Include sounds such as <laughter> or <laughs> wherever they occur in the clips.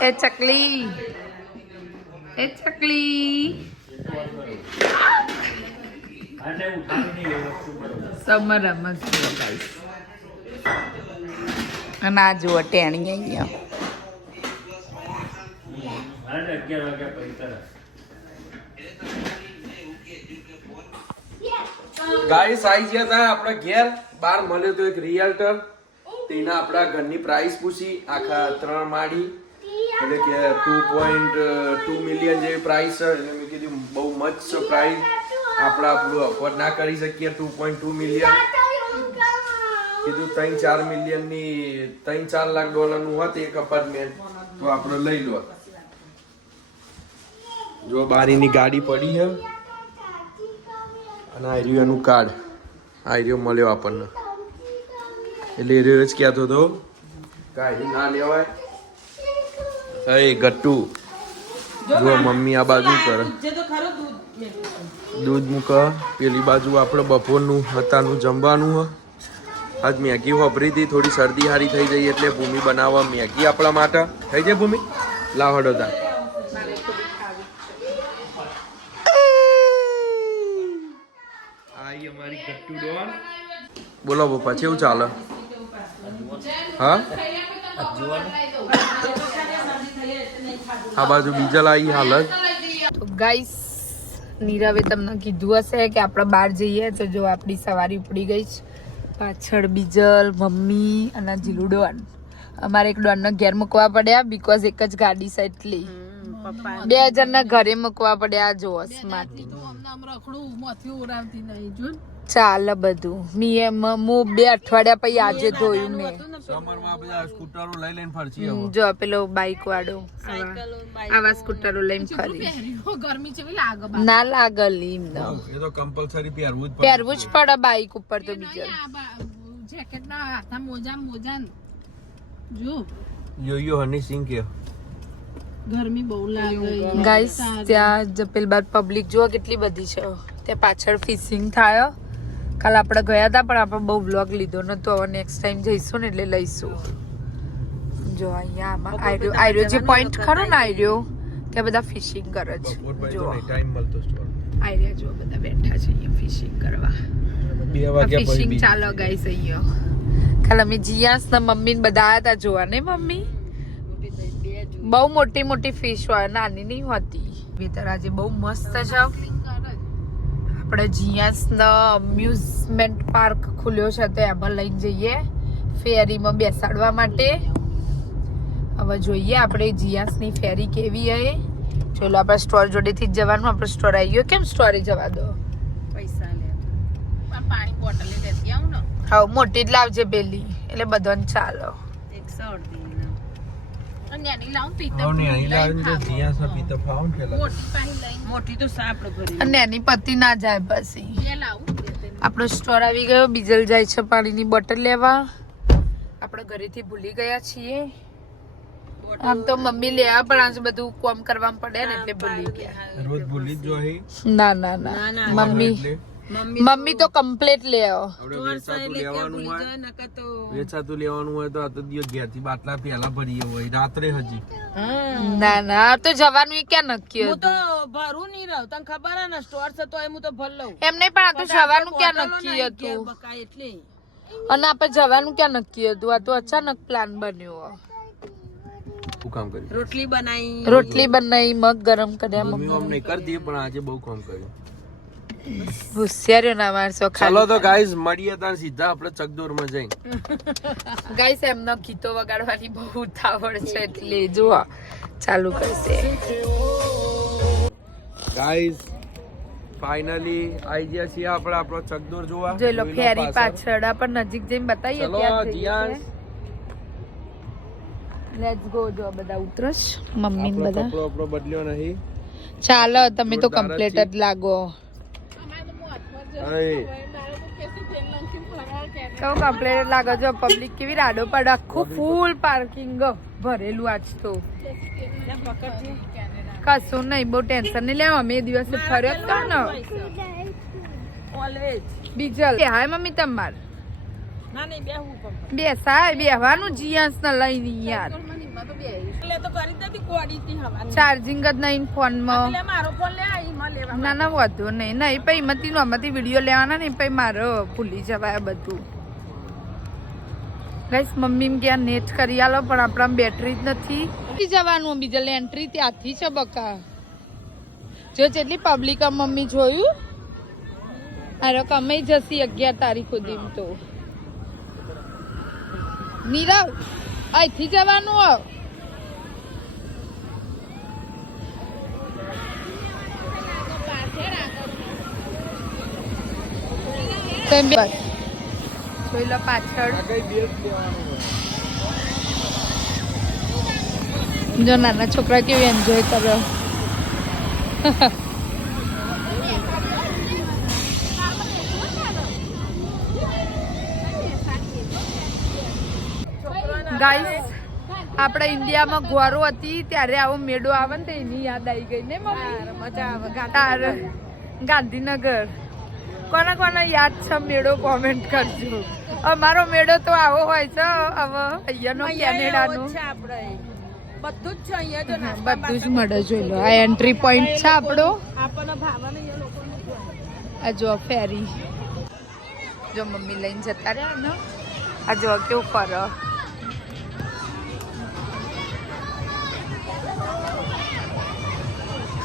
એ ચકલી. એ ચકલી. સમર રમત છે ગાઈસ અને આ જુઓ, ટેણી અહીંયા ગાઈસ આઈ ગયા હતા આપણે ઘેર. બાર મળ્યો તો એક રિયલ્ટર તેના આપણા ઘરની પ્રાઇસ પૂછી, આખા ત્રણ માળી. એટલે કે ટુ પોઈન્ટ ટુ મિલિયન જેવી પ્રાઇસ છે. એટલે મેં કીધું બહુ મચ પ્રાઇસ આપણે આપણું અફોર્ડ ના કરી શકીએ ટુ પોઈન્ટ ટુ મિલિયન કીધું ત્રણ ચાર મિલિયનની ત્રણ ચાર લાખ ડોલરનું હોત એક અપાર્ટમેન્ટ તો આપણે લઈ લો. જો બારીની ગાડી પડી છે. અને આ રહ્યું એનું કાર્ડ આ રહ્યો મળ્યો આપણને. એટલે એ રહ્યો જ કહેતો હતો કાંઈ ના લેવાય. એ ગટ્ટુ. જો મમ્મી આ બાજુ કરે. દૂધ મૂક પેલી બાજુ આપણે બપોરનું હતાનું જમવાનું હ. આજ મેગી વાપરી હતી થોડી શરદી હારી થઈ જઈ એટલે ભૂમિ બનાવવા મેગી આપણા માટે. થઈ જાય ભૂમિ? લાવડો તા. બોલો પપ્પા કેવું ચાલે? હા? આ બાજુ બીજા લાવી હાલત. તો ગાઈસ નીરવે તમને કીધું હશે કે આપણે બહાર જઈએ તો જો આપણી સવારી ઉપડી ગઈ છે. પાછળ બીજલ મમ્મી અને જીલું ડોન અમારે એક ડોનનો ઘેર મૂકવા પડ્યા બીકોઝ એક જ ગાડી છે એટલી. બે જણના ઘરે મૂકવા પડ્યા જો ચાલ ચાલે બધું. મીએ હું બે અઠવાડિયા પછી આજે ધોયું મેં. સમરમાં બધા સ્કૂટરો લઈ લઈને ફરશી હમ, જો પેલો બાઈક વાળો. આવા- આવા સ્કૂટરો લઈને ફરી ના લાગે લીમ નો એ તો કમ્પલસરી પહેરવું જ પડે. પહેરવું જ પડે બાઈક ઉપર તો બીજા યો યો હની સિંહ કે ગાઈસ ત્યાં જપેલ બાદ પબ્લિક જુઓ કેટલી બધી છે. ત્યાં પાછળ ફિશિંગ થાય. કાલ આપણે ગયા હતા પણ આપણે બહુ વ્લોગ લીધો નતો. હવે નેક્સ્ટ ટાઈમ જઈશું ને એટલે લઈશું. જો અહીંયા આમાં આર્યો આર્યો જે પોઈન્ટ ખરો ને આર્યો ત્યાં બધા ફિશિંગ કરે છે. જો ટાઈમ મળતો સ્ટોર આર્યા જો બધા બેઠા છે અહીંયા ફિશિંગ કરવા. બે વાગ્યા ફિશિંગ ચાલો ગાઈસ અહીંયા. કાલ અમે જીયાસ ના મમ્મી ને બધા આવ્યા હતા જોવા ને મમ્મી? બહુ મોટી મોટી ફિશ હોય નાની નહીં હોતી. વેતર આજે બહુ મસ્ત છે આપણે જીયાસનો અમ્યુઝમેન્ટ પાર્ક ખુલ્યો છે તો એમાં લઈને જઈએ ફેરીમાં બેસાડવા માટે. હવે જોઈએ આપણે જીયાસની ફેરી કેવી હે. ચલો આપણે સ્ટોર જોડેથી જ જવાનું આપણે સ્ટોર આવી ગયો. કેમ સ્ટોરે જવા દો? હા મોટી જ લાવજે પેલી એટલે બધાને ચાલો આવને અહીં લાવીને જો જીયા સા પીતા ફાઉન પેલા મોટી તો સાપડ ભરી અને એની પતિ ના જાય પછી. આપણો સ્ટોર આવી ગયો બીજલ જાય છે પાણીની બોટલ લેવા. આપણે ઘરેથી ભૂલી ગયા છીએ. આમ તો મમ્મી લેવા પણ આજે બધું કોમ કરવામાં પડે ને એટલે ભૂલી ગયા. રોજ ભૂલી જ ના ના ના. મમ્મી મમ્મી તો કમ્પ્લીટ લે આવો. વેચાતું લેવાનું હોય. તો. વેચાતું લેવાનું હોય તો આ તો દિવસ ઘેરથી બાટલા પહેલા ભરીએ હોય. રાત્રે હજી. ના ના આ તો જવાનું ક્યાં નક્કી હું હતું? તો ભરું નહીં રહું તને ખબર હે ને સ્ટોર છે તો હું તો ભર લઉં. એમ નહીં પણ આ તો જવાનું ક્યાં નક્કી હતું? એટલે. અને આપણે જવાનું ક્યાં નક્કી હતું? આ તો અચાનક પ્લાન બન્યો શું કામ કર્યું? રોટલી બનાવી રોટલી બનાવી મગ ગરમ કર્યા મમ્મી અમને કરી દઈએ પણ આજે બહુ કામ કર્યું. હોશિયારીઓ ના મારશો ચાલો તો ગાઈઝ મળીએ ત્યાં સીધા આપણે ચકદોરમાં જઈ ગાઈઝ <laughs> એમનો ગીતો વગાડવાની બહુ ઉતાવળ છે એટલે જુઓ ચાલુ કરશે. ગાઈઝ ફાઇનલી આવી ગયા છીએ આપણે આપણો ચકદોર જોવા. જોઈ લો ફેરી પાછળ. આપણ નજીક જઈને બતાવીએ ત્યાં જઈએ લેટ્સ ગો જો બધા ઉતરશ મમ્મી બધા. કપડો આપણો બદલ્યો નહીં. ચાલો તમે તો જ કમ્પ્લીટ જ લાગો. કહું કમ્પ્લીટ લાગે છે? જો પબ્લિક કેવી રાડો પડે? આખું ફૂલ પાર્કિંગ ભરેલું આજ તો. કશું નહીં બહુ ટેન્શન નહીં લેવા અમે એ દિવસે ફર્યો જ તો ને. ઓલવેજ બીજલ. હાય મમ્મી તમાર? બે બેસાય બેહવાનું જીયાસ ને લઈને યાર ચાર્જિંગ જ નહીં ફોનમાં. માં મારો ફોન લે. ના ના, વધુ નહીં. નહીં પછી એમાંથી નોમાંથી વીડિયો લેવાના ને પછી મારે ભૂલી જવાય બધું. ગઈશ મમ્મી ગયા નેટ કરી આલો, પણ આપણા બેટરી જ નથી. જવાનું બીજા એન્ટ્રી ત્યાંથી છે બકા. જો જેટલી પબ્લિક મમ્મી જોયું અરે કમાઈ જશે અગિયાર તારીખ સુધી તો. નીરવ, અહીંથી જવાનું હો તેમ જોઈ લો પાછળ. જો નાના છોકરા કેવી એન્જોય કર્યો ગાઈસ આપણે ઇન્ડિયામાં ગોરો હતી ત્યારે આવો મેળો આવે ને તો એની યાદ આવી ગઈ ને મમ્મી? મજા આવે. તાર ગાંધીનગર. કોના કોના યાદ છે મેળો કોમેન્ટ કરજો. અમારો મેળો તો આવો હોય છે હવે અહીંયાનો કેનેડાનો. બધું જ છે અહીંયા જો બધું જ મળે જોઈ લો. આ એન્ટ્રી પોઈન્ટ છે આપણો. આપણને ભાવને એ લોકોને આ જો ફેરી. જો મમ્મી લઈને જતા રહ્યા ને. આ જો કેવું ફર.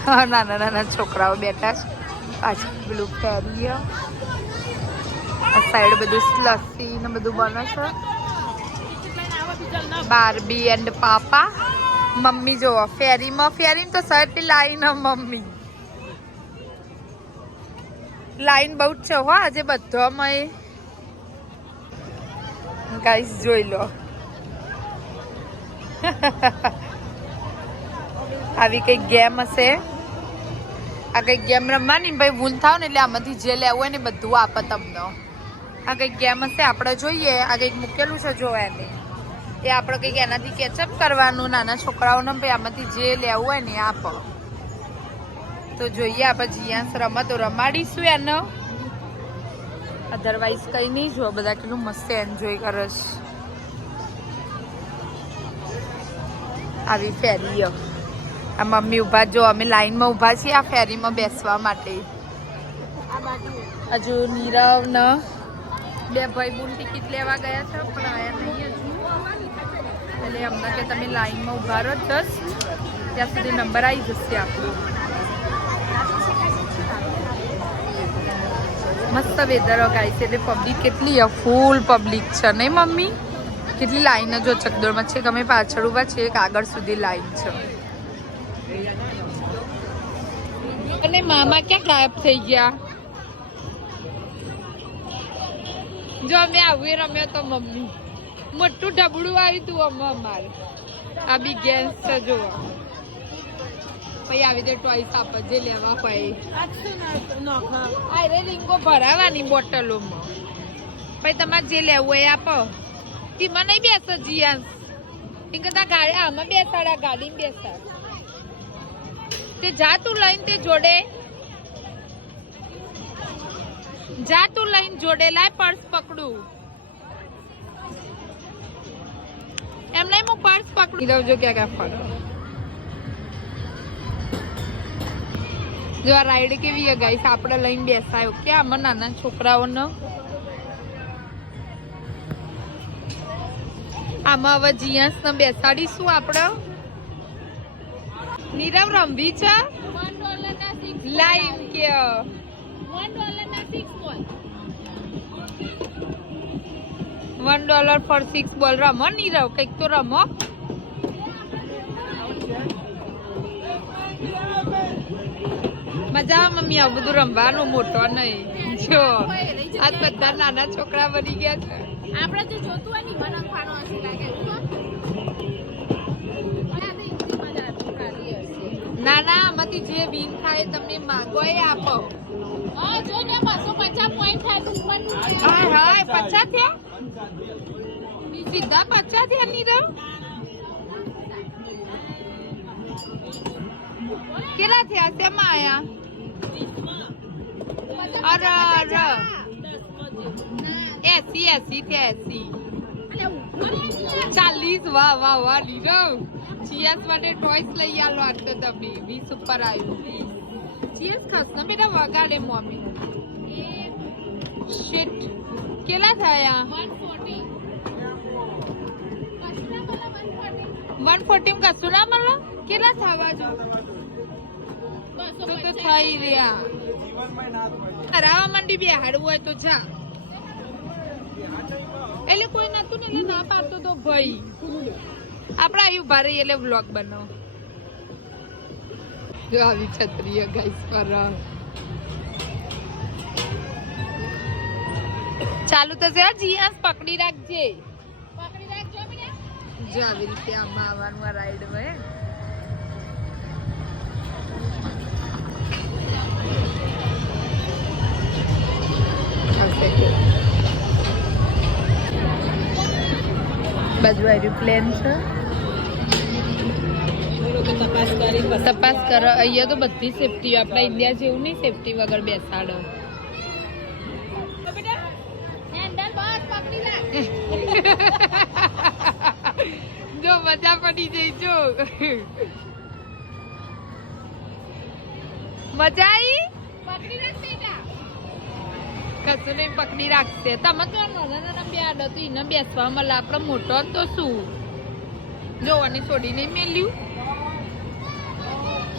નાના નાના છોકરાઓ બેઠા છે. પાછળ પેલું આ સાઈડ બધું લસ્સી ને બધું બને છે. બારબી એન્ડ પાપા. મમ્મી જોવો, ફેરીમાં ફેરી તો શર્ટ લાઈન મમ્મી. લાઈન બહુ જ છે હો આજે બધામાં ગાઈસ જોઈ લો. <laughs> આવી કઈ ગેમ હશે? આ કઈ ગેમ રમવાની ભાઈ ભૂલ થાવ ને એટલે આમાંથી જે લેવું હોય ને બધું આપે તમને. આ કઈ ગેમ હશે? આપણે જોઈએ. આ કંઈક મૂકેલું છે જો એને. એ આપણે કંઈક એનાથી કેચઅપ કરવાનું. નાના છોકરાઓને ભાઈ આમાંથી જે લેવું હોય ને આપો. તો જોઈએ આપણે જીયાસ રમતો. રમાડીશું એનો. અધરવાઇઝ કઈ નહીં જો બધા કેટલું મસ્ત એન્જોય કરે છે. આવી ફેરી આ મમ્મી ઊભા જો અમે લાઈનમાં ઊભા છીએ આ ફેરીમાં બેસવા માટે. હજુ નીરવ ન બે ભાઈ બુન ટિકિટ લેવા ગયા છે પણ આયા નહીં હજુ. એટલે અમને કે તમે લાઈનમાં ઊભા રહો જસ્ટ ત્યાં સુધી નંબર આવી જશે આપણો. મસ્ત વેધર ગાય છે એટલે પબ્લિક કેટલી ફૂલ પબ્લિક છે નહીં મમ્મી? કેટલી લાઈન જો ચકદોળમાં છે ગમે પાછળ ઊભા છે એક આગળ સુધી લાઈન છે. અને મામા ક્યાં ગાયબ થઈ ગયા? જો અમે આવું રમ્યો તો મમ્મી. મોટું ઢબડું આવ્યું તું અમે અમારે. આ બી ગેસ છે જો પછી આવી જાય ટોઈસ આપે જે લેવા હોય આ રે રીંગો ભરાવાની બોટલોમાં. પછી તમારે જે લેવું હોય એ આપો. તેમાં નહીં બેસો એમ કરતા ગાડી આમાં બેસાડા ગાડીમાં બેસાડ. તે જાતું લઈને તે જોડે. જાતું લઈને જોડે, લાય પર્સ પકડું. એમ નહીં હું પર્સ પકડી. દઉં જો ક્યાં ક્યાં ફરો જો આ રાઈડ કેવી છે ગાઈસ આપણે લઈને બેસાય. ઓકે આમાં નાના છોકરાઓનો. આમાં હવે જીયાસ ને બેસાડીશું આપણે. નીરવ રમવી છે લાઈવ કે વન ડોલર ફોર સિક્સ બોલ રમો નીરવ કંઈક તો રમો મજા મમ્મી, આવું બધું રમવાનું, મોટો નહીં. જો, આજ બધા નાના છોકરા બની ગયા છે. આપણે જે જોતું હોય ને મને ખાણો હશે લાગે નાના આમાંથી જે વિન થાય તમે માંગો એ આપો. હા જો ને બસો પચાસ પોઈન્ટ થાય હાય પચાસ થયા. સીધા પચાસ થયા નીરવ કેટલા થયા? શેમાં આયા? અરે અરે. એસી એસી થયા એસી. ચાલીસ વાહ વાહ વાહ નીરવ ચિયાસ માટે ટોયસ લઈ આલો આજ તો તમે. વીસ ઉપર આવ્યું. ચિયાસ ખાસ ને. બેટા વગાડે મમ્મી. શિટ કેટલા થયા? વન ફોર્ટી કશું ના મળો? કેટલા થવા જો? તો તો થઈ રહ્યા. કરાવવા માંડી બે હાડવું હોય તો જા. એટલે કોઈ નતું ને ના પાડતો તો ભાઈ. આપણે આવ્યું ઊભા રહીએ એટલે બ્લોગ બનાવો. જો આવી છત્રીય ગાઈસ પર ચાલુ થશે જીયાસ પકડી રાખજે. પકડી રાખજો જો આવી રીતે આમાં આવવાનું આ રાઈડમાં બાજુ એરોપ્લેન છે. તપાસ કરી તપાસ કરો. અહીંયા તો બધી સેફટી આપણા ઇન્ડિયા જેવું નહીં સેફટી વગર બેસાડો. જો મજા પડી જઈ જો. મજા આવી કશું નહીં પકડી રાખશે. તમે તો નાના નાના બે આડો તો એને બેસવા મળે આપણે મોટો તો શું? જોવાની છોડીને મેલ્યું?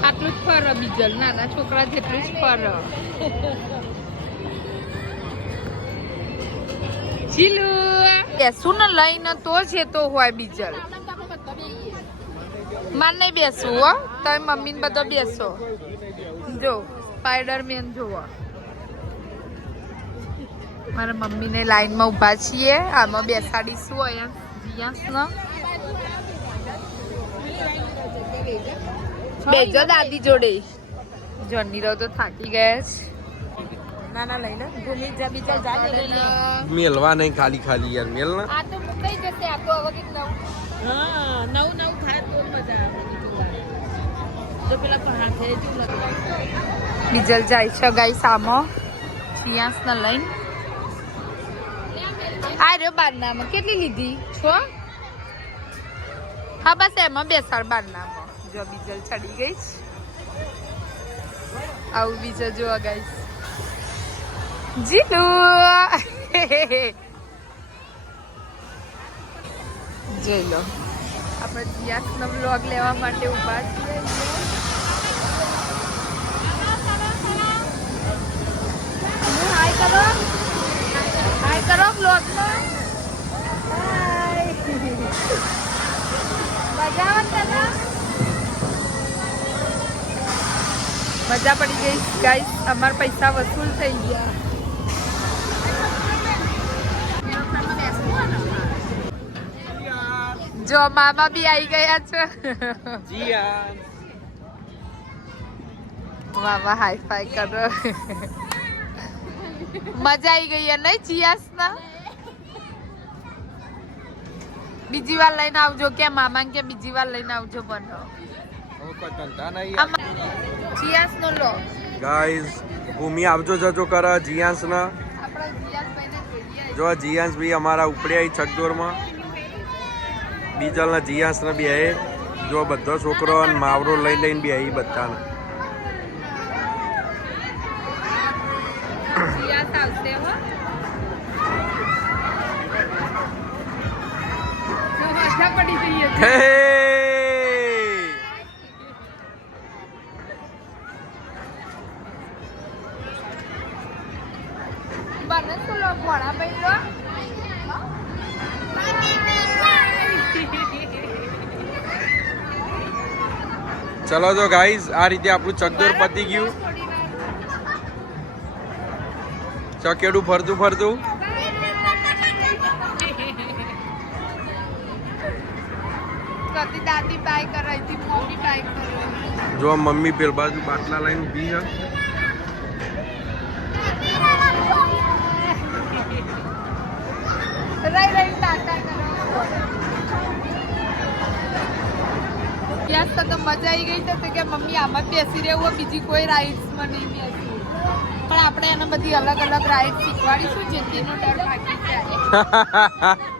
આટલું જ ફર બીજલ નાના છોકરા જેટલું જ ફર. જીલુ. બેસું ને લઈને તો છે તો હોય બીજલ. માર નહીં બેસવું, હો. તમે મમ્મી ને બધો બેસો. જો, સ્પાઈડરમેન જોવો. મારા મમ્મીને લાઈનમાં ઊભા છીએ. આમાં બેસાડીશું અહીંયા. બેજો દાદી જોડે. જોની રહો તો થાકી ગયા છે. ના લઈને ભૂમિ જા બીજા જા લઈ લે. મેલવા નહીં ખાલી ખાલી યાર મેલ ના. આ તો મુકાઈ જશે આ હવે કંઈક નવું. હા નવું નવું થાય તો મજા આવે જો પેલા છે એ જેવું બીજલ જાય છે ગાઈ સામો ચિયાસ ના લઈને. આ રહ્યો બારનામાં. કેટલી લીધી? છો? હા બસ એમાં બેસાડ બારનામાં. જો બીજલ ચડી ગઈ આવું બીજલ જોવા ગાઈસ. જીનુ! જોઈ લો. આપણે ચિયાસનો બ્લોગ લેવા માટે ઊભા છીએ. હાય કરો? હાય કરો બ્લોગ નો મજા મજા પડી ગઈ. ગાઈસ અમારા પૈસા વસૂલ થઈ ગયા. જો મામા બી આવી ગયા છે. મામા હાઈ ફાઈ કરો. મજા આવી ગઈ હે નહીં ચિયાસ ના બીજી વાર લઈને આવજો. કે મામા કે બીજી વાર લઈને આવજો બનો. ચિયાસ નો લો. ગાઈઝ ભૂમિ આવજો જજો કરા જીયાસ ના આપણા જીયાસભાઈને જોઈએ જો જીયાંસ બી અમારા ઉપડ્યા છગદોરમાં બીજલ ના બી ને બે જો બધો છોકરો અને માવરો લઈ લઈને બે બધાને. હો. જો પડી ગઈ હતી હે બને તો લો ઘોડા ભાઈ લો ચલો તો ગાઈઝ આ રીતે આપણું ચકદોર પતી ગયું. ચકેડું ફરતું ફરતું. જો મમ્મી પેલ બાજુ બાટલા લઈને ઊભી છે. તો તો મજા આવી ગઈ તો કે મમ્મી આમાં બેસી રહેવું બીજી કોઈ રાઇડ્સમાં નહીં બેસી પણ આપણે એને બધી અલગ અલગ રાઇડ શીખવાડીશું જેટલીનો ડર ભાગી જાય <laughs>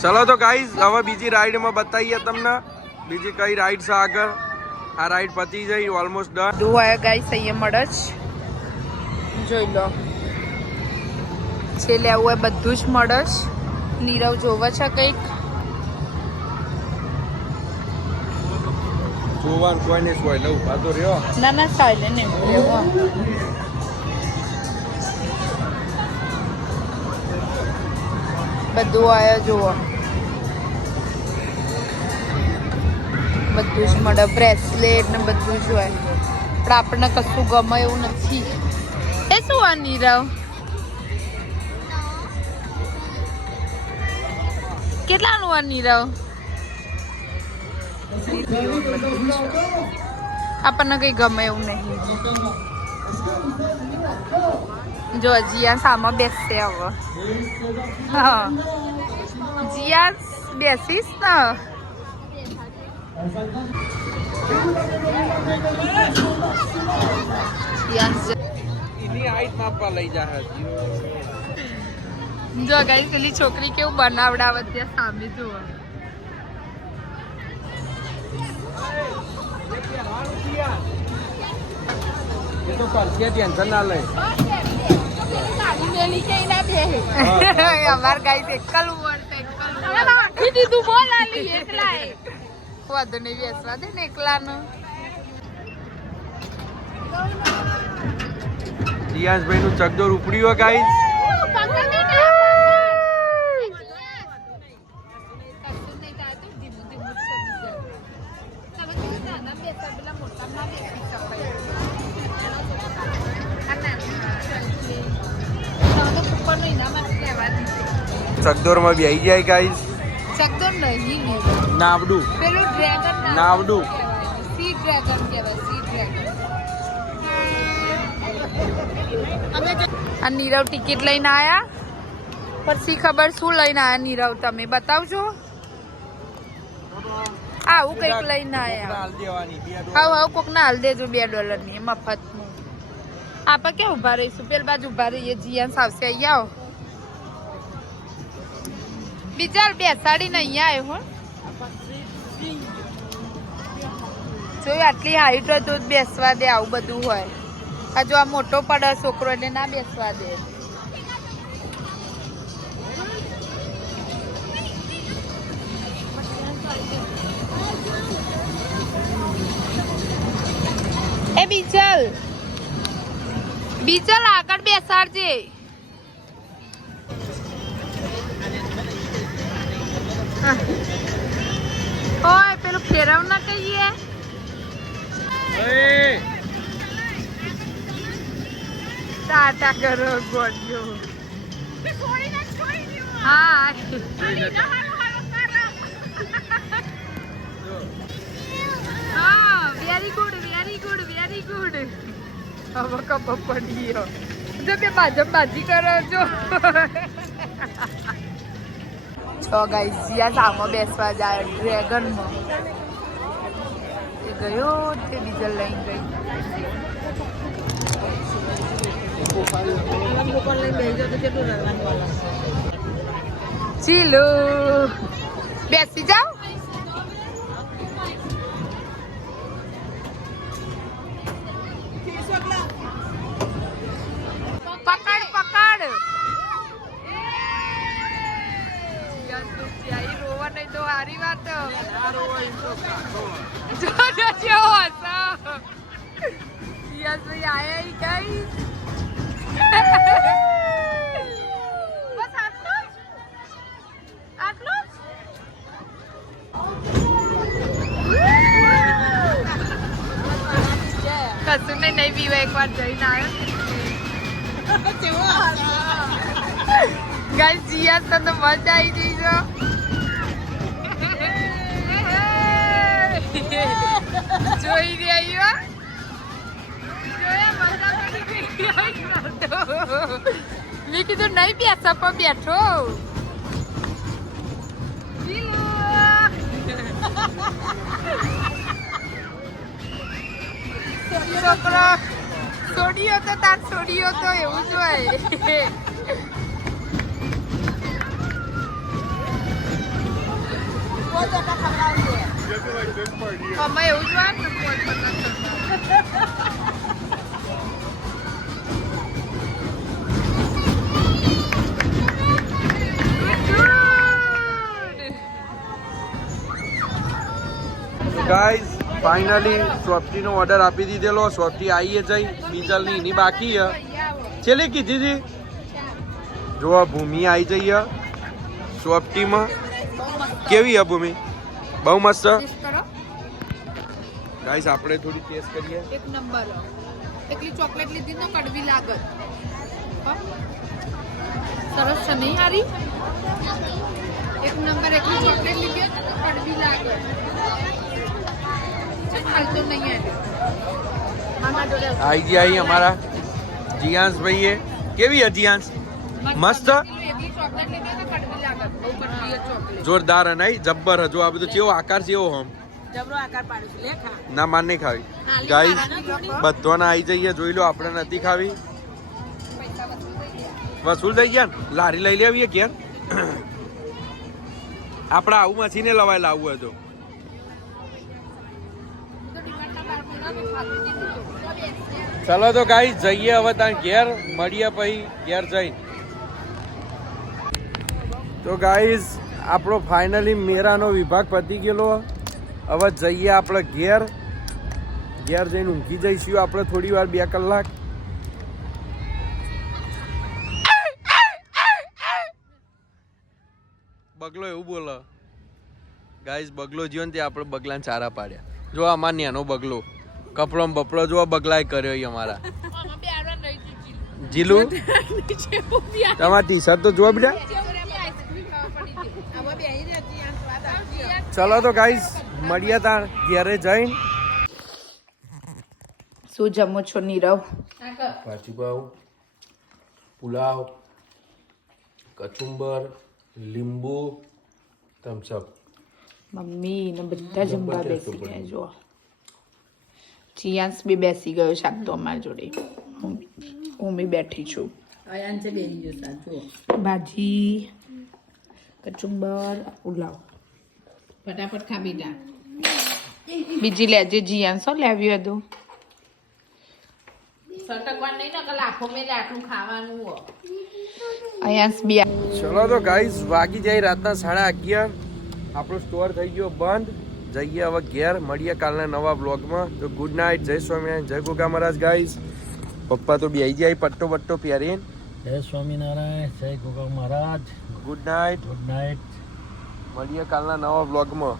ચલો તો ગાઈઝ હવે બીજી રાઈડમાં બતાવીએ તમને. બીજી કઈ રાઈડ છે આગળ? આ રાઈડ પતી જઈ ઓલમોસ્ટ ડન જોવા ગાઈઝ અહીંયા મળે જ. જોઈ લો. જે લેવું હોય બધું જ મળે જ નીરવ જોવે છે કંઈક? જોવાનું કોઈ નહીં કોઈ લઉં પાછો રહ્યો. ના ના સાયલે નહીં બધું આયા જુઓ. બધું જ મળે બ્રેસલેટ ને બધું જ હોય. પણ આપણને કશું ગમે એવું નથી. એ શું આ નીરવ? કેટલાનું આ નીરવ? આપણને કઈ ગમે એવું નહીં. જો જીયા સામા બેસશે હવે. હા. જીયા બેસીશ ને. જીયા એની હાઈટ માપવા લઈ જાય જો ગઈ પેલી છોકરી કેવું બનાવડાવે ત્યાં સામે જુઓ <laughs> વાંધો નહીં બેસવા દે ને એકલાનું. રિયાંશભાઈ નું ચકદોર ઉપડ્યું હોય ચકદોરમાં બેહી જાય ગાઈઝ ચકદોર નહીં લીધું નાવડું. પેલું ડ્રેગન નાવડું. સી ડ્રેગન કહેવાય સી ડ્રેગન આ નીરવ ટિકિટ લઈને આયા. પછી ખબર શું લઈને આયા નીરવ તમે બતાવજો. આવું કંઈક લઈને આયા. હાલ દેવાની બે હાવ હાવ કોક ના હાલ દેજો બે ડોલરની મફતનું. આપણે ક્યાં ઊભા રહીશું? પેલ બાજુ ઊભા રહીએ જીયાન આવશે અહીંયા આવો. બીજા બેસાડીને અહીંયા આવ્યો હો જોયું આટલી હાઈટ હોય તો બેસવા દે, આવું બધું હોય. આ જો આ મોટો પડે છોકરો એટલે ના બેસવા દે. એ બીચલ બીચલ આગળ બેસાડજે. ઓય પેલું ફેરવ ના કહીએ. ટાટા કરો ગોડ્યો હા હા very good very good very good હવે કપ પડી ગયો જો બે બાજમ બાજી કરો છો. છો ગાઈસ જ્યાં સામો બેસવા જાય ડ્રેગનમાં એ ગયો તે બીજા લઈને ગઈ. ચીલુ. બેસી જાઓ. મજા આવી જઈ રહ્યા મેં કીધું નહીં બેસા, પણ બેઠો. છોકરો છોડ્યો તો તાર છોડ્યો તો એવું જ હોય. અમે એવું જ વાત ને પોત પતંગ ગાઈઝ ફાઇનલી સ્વપ્તિનો નો ઓર્ડર આપી દીધેલો. સ્વપ્તિ આવીએ જઈ ડીઝલની એની બાકી છે. છેલ્લે કીધી હતી? જો ભૂમિ આવી જઈએ સોફ્ટીમાં કેવી અભૂમિ ભૂમિ? બહુ મસ્ત? ગાઈસ આપણે થોડી ટેસ્ટ કરીએ. એક નંબર. એકલી ચોકલેટ લીધી તો કડવી લાગત સરસ છે નહીં હારી? એક નંબર એકલી ચોકલેટ લીધી તો કડવી લાગત હાલતો નહીં આવી ગયા અમારા જીયાંશ ભાઈએ કેવી હતી જીયાંશ? મસ્ત? જોરદાર નહીં જબ્બર હજુ આ બધું કેવો આકાર છે એવો હમ. ના માર નહીં ખાવી. ગાઈ બધાને આવી જઈએ જોઈ લો આપણે નથી ખાવી. વસૂલ થઈ ગયા ને? લારી લઈ લેવી ઘેર <clears throat> આપણે આવું મચીને લવાય લાવવું હતું. ચલો તો ગાઈ જઈએ હવે ત્યાં ઘેર મળીએ પછી ઘેર જઈ તો ગાઈઝ આપણો ફાઇનલી મેરાનો વિભાગ પતી ગયેલો. હવે જઈએ આપણે ઘેર. ઘેર જઈને ઊંઘી જઈશું આપણે થોડી વાર બે કલાક. બગલો એવું બોલો. ગાઈઝ બગલો જીવો ને તે આપણે બગલાને ચારા પાડ્યા. જો આમાં નાનો બગલો. કપડો બપડો જો બગલાય કર્યો એ અમારા. જીલું. <laughs> તમારા ટી શર્ટ તો જોવા બેટા આઈસ્ક્રીમ ખાવા પડી ગઈ. આમાં બેહી રહેતી આ સ્વાદ આવશે. ચલો તો ગાઈસ મળીએ તાર ઘેરે જઈને. શું જમો છો નીરવ? કાચુબાવ પુલાવ કચુંબર લીંબુ થમ્સઅપ મમ્મી ને બધા જમવા બેસી ગયા જો ચિયાન્સ બી બેસી ગયો શાક તો અમારા જોડે. હું- હું બી બેઠી છું. છે ભાજી કચુંબર પુલાવ. ફટાફટ ખા બેટા બીજી લેજે જીયાન સો લેવ્યું હતું ચલો તો ગાઈસ વાગી જાય રાતના સાડા અગિયાર. આપણો સ્ટોર થઈ ગયો બંધ. જઈએ હવે ઘેર મળીએ કાલના નવા બ્લોગમાં તો ગુડ નાઇટ જય સ્વામિનારાયણ જય ગોગા મહારાજ ગાઈસ પપ્પા તો બેસી જાય પટ્ટો પટ્ટો પહેરીને. જય સ્વામિનારાયણ જય Goga Maharaj. Good night good night મળીએ કાલના નવા બ્લોગમાં